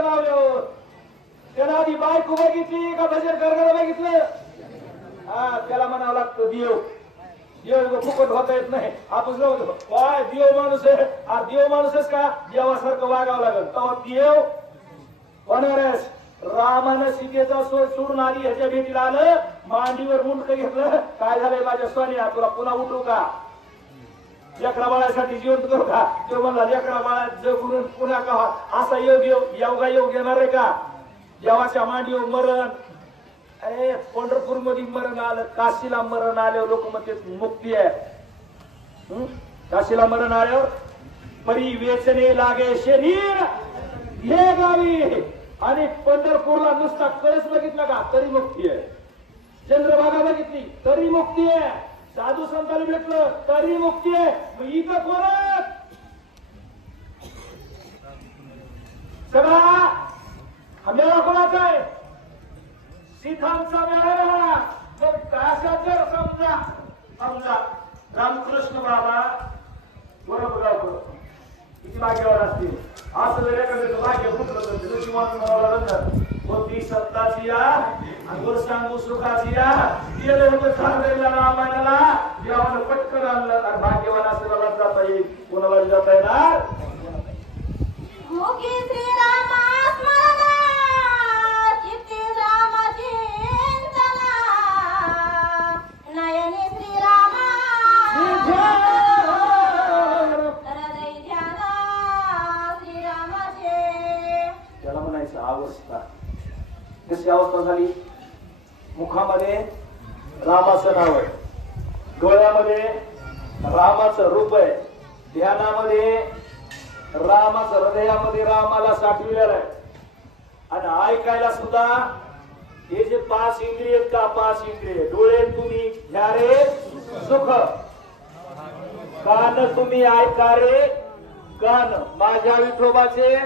मावल्या त्याला आधी बायको बघितली का भजन करणारा बघितलं? हा, त्याला म्हणावं लागतं देव. देव फुकट होता येत नाही. आपण जाऊ काय देव माणूस आहे, हा देव माणूसच का देवासारखं वागावं लागल तेव्हा देव होणारच. रामानं सीतेचा सोडून आधी ह्याच्या भेटीला आलं, मांडीवर मुंडकं घेतलं. काय झालंय माझ्या सोन्या, तुला पुन्हा उठू का? लेकरा बाळासाठी जिवंत करू का? तो म्हणला लेकरा बाळा जगून पुन्हा का असा योगा योग येणार आहे का? देवाच्या मांडीवर मरण. अरे पंढरपूर मध्ये मरण आलं, काशीला मरण आल्यावर लोक म्हणते मुक्ती आहे. काशीला मरण आल्यावर परी वेचणे लागे शरीर हे गावी, आणि पंढरपूरला नुसता कळस बघितला का तरी मुक्ती आहे. चंद्रभागा बघितली तरी मुक्ती आहे. साधू संतांना भेटलं तरी मुक्ती आहे. मग इथं कोण सगळा हा मेळा कोणाचा आहे? सीतांचा मेळा. मग काशात जर समजा रामकृष्ण बाबा बरोबर किती भाग्यवान असतील. असं जर एखाद्याचं भाग्य फुटलं होती सत्ताची या आणि सांगू सुखाची या गेलं होतं चांगलेला रामायणाला देवानं पटकन आणलं. आणि भाग्यवान असलेला जाता येईल, कोणाला जाता येणार? अवस्था कशी अवस्था झाली? मुखामध्ये रामाचं नाव आहे, डोळ्यामध्ये रामाचं रूप आहे, ध्यानामध्ये रामाचं, हृदयामध्ये रामाला साठविलेलं आहे. आणि ऐकायला सुद्धा हे जे 5 इंद्रिय आहेत का, 5 इंद्रिय, डोळे तुम्ही घ्या रे सुख, कान तुम्ही ऐका रे कान माझ्या विठोबाचे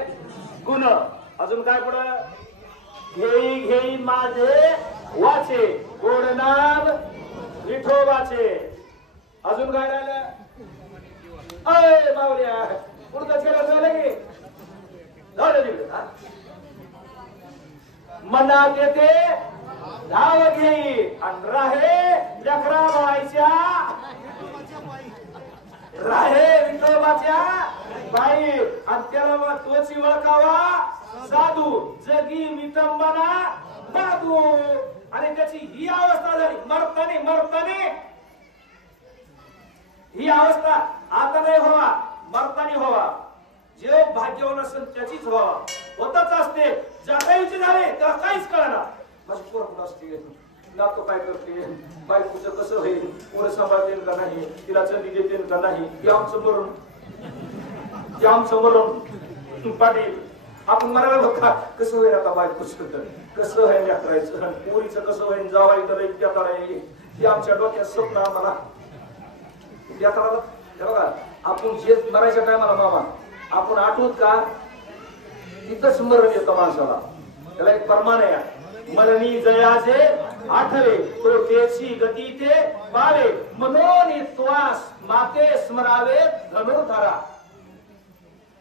गुण. अजून काय पुढं? घेई घेई माझे वाचे गोड नाम विठोबाचे. अजून काय राहिलं? अय मावल्या पुढचं केलं झालं की मनात येते धाव घेई आणि राहे लेकरा बाईच्या, राहे विठोबाच्या बाई. आणि त्याला तोची ओळखावा साधू जगी विटंबना साधू. आणि त्याची ही अवस्था झाली मरताने ही अवस्था आता नाही व्हावा, मरतानी व्हावा. जे भाग्यवान असेल त्याचीच व्हावा. होतच असते. जागायचे झाले त्याला काहीच कळणार. माझी पोर कुठं असते, नातो काय करते, बायकोचं कसं होईल, पोरं सांभाळते का नाही, तिला चंदी देते का नाही, ते आमचं मरण पाटील. आपण म्हणायला बघा कसं होईल आता बायकोचं, कसं होईल करायचं, पोरीचं कसं होईल, जावाई तर हे आमच्या डोक्यात स्वप्न. आम्हाला बघा आपण जे मरायच्या टायमाला मामा आपण आठवत का तिथंच स्मरण येतं माणसाला. त्याला एक प्रमाण आहे, मरणी जयाचे आठवे तो तेची गती ते पावे, मनोनी श्वास माते स्मरावे धनुर्धरा.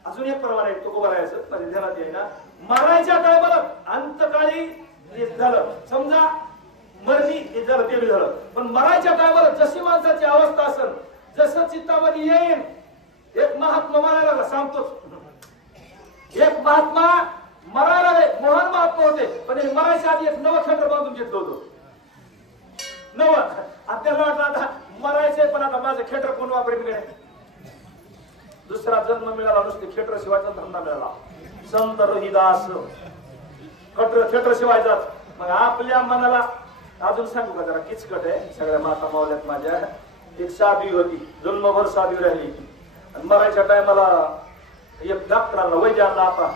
अजून एक प्रमाण आहे, तो बघायचं म्हणजे ध्यानात येईल ना. मरायच्या टायमाला अंतकाळी हे झालं, समजा मरणी हे झालं ते झालं, पण मरायच्या टायमाला जशी माणसाची अवस्था असेल, जसं चित्तामध्ये येईल. एक महात्मा मरायला लागला, सांगतोच. एक महात्मा मरायला मोहन महात्मा होते, पण मरायच्या आधी एक नवं खेटर बांधून घेतलं होतं. नवं. आणि त्याला वाटलं आता मरायचंय, पण आता माझं खेटर कोण वापरेल काय. दुसरा जन्म मिळाला, नुसते खेटर शिवायचा धंदा मिळाला. संत रोहिदास खेटर शिवायचा. मग आपल्या मनाला अजून सांगू का जरा किचकट आहे. सगळ्या माता मावल्यात माझ्या एक साधी होती, जन्मभर साधी राहिली. आणि मरायच्या टायमाला एक डॉक्टरांना वैद्य आणला. आता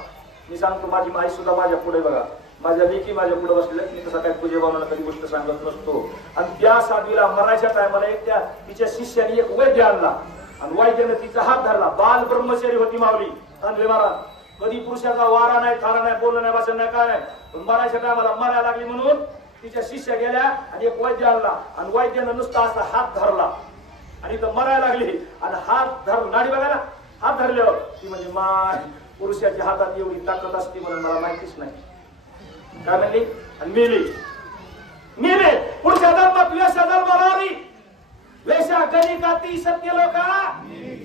मी सांगतो, माझी आई सुद्धा माझ्या पुढे बघा, माझ्या लेकी माझ्या पुढे बसलेल्या. मी तसा काय पूजे बाबांना कधी गोष्ट सांगत नसतो. आणि त्या साधवीला मरायच्या टायमाला एक त्या तिच्या शिष्याने एक वैद्य आणला. आणि वैद्याने तिचा हात धरला. बाल ब्रह्मचारी होती माऊली तांदळे महाराज. कधी पुरुषाचा वारा नाही, थारा नाही, बोलणं नाही, भाषण नाही, काय नाही. पण मरायच्या टायमाला मरायला लागली म्हणून तिच्या शिष्या गेल्या आणि एक वैद्य आणला. आणि वैद्यानं नुसता असा हात धरला आणि इथं मरायला लागली. आणि हात धर नाडी बघायला हात धरल्यावर ती म्हणजे माय पुरुषाच्या हातात एवढी ताकद असते म्हणून मला माहितीच नाही. काय म्हणली? आणि मेली. मेले पुढच्या जन्मात वेशा जन्माला आली. वेशा गणिका ती सत्य लोका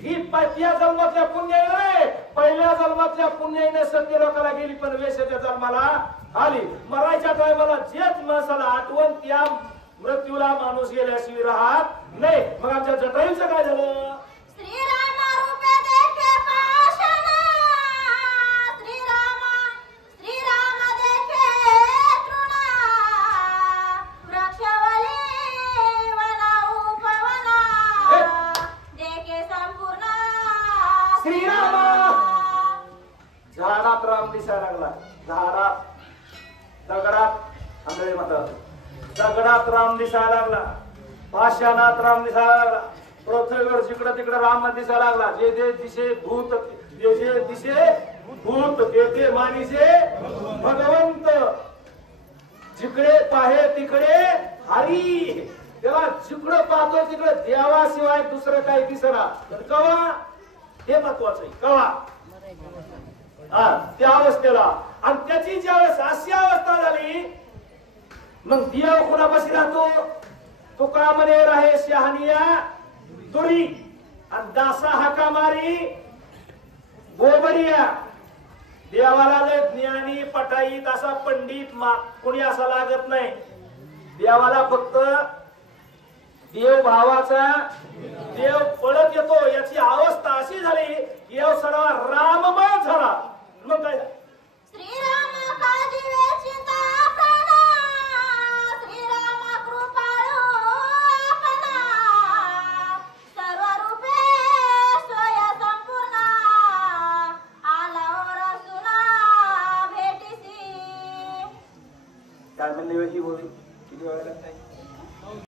ही पहिल्या जन्मातल्या पुण्याईने पहिल्या जन्मातल्या पुण्याईने सत्य लोकाला गेली, पण वेशाच्या जन्माला आली. मरायच्या टायमाला जेच माणसाला आठवण त्या मृत्यूला माणूस गेल्याशिवाय राहत नाही. मग आमच्या जटायूचं काय झालं? झाडात राम दिसायला लागला. झाडात दगडात आंधळे म्हणतात, दगडात राम दिसायला लागला, पाषाणात राम दिसायला लागला, पृथ्वीवर जिकडं तिकडं राम दिसायला लागला. जे जे दिशे भूत, जे जे दिशे भूत ते ते मानिसे भगवंत, जिकडे पाहे तिकडे हरी. तेव्हा जिकडं पाहतो तिकडे देवाशिवाय दुसरं काही दिसना. कवा हे महत्वाचं आहे. कवा त्या अवस्थेला. आणि त्याची ज्यावेळेस अशी अवस्था झाली मग देव कुणापाशी राहतो? तुका म्हणे राहे शहानिया दुरी आणि दासा हाका मारी बोबरिया. देवाला लय ज्ञानी पटाईत असा पंडित कोणी असा लागत नाही. देवाला फक्त देव भावाचा देव पळत येतो. याची अवस्था अशी झाली देव सर्व राममय झाला. मग काय श्रीराम काजिवे चिंता प्राणा, श्रीराम कृपाळू आपणा, सर्व रूपे स्वय संपूर्ण, आलावर सुना भेटीसी. काय म्हणले ही बोली किती वेळा लागत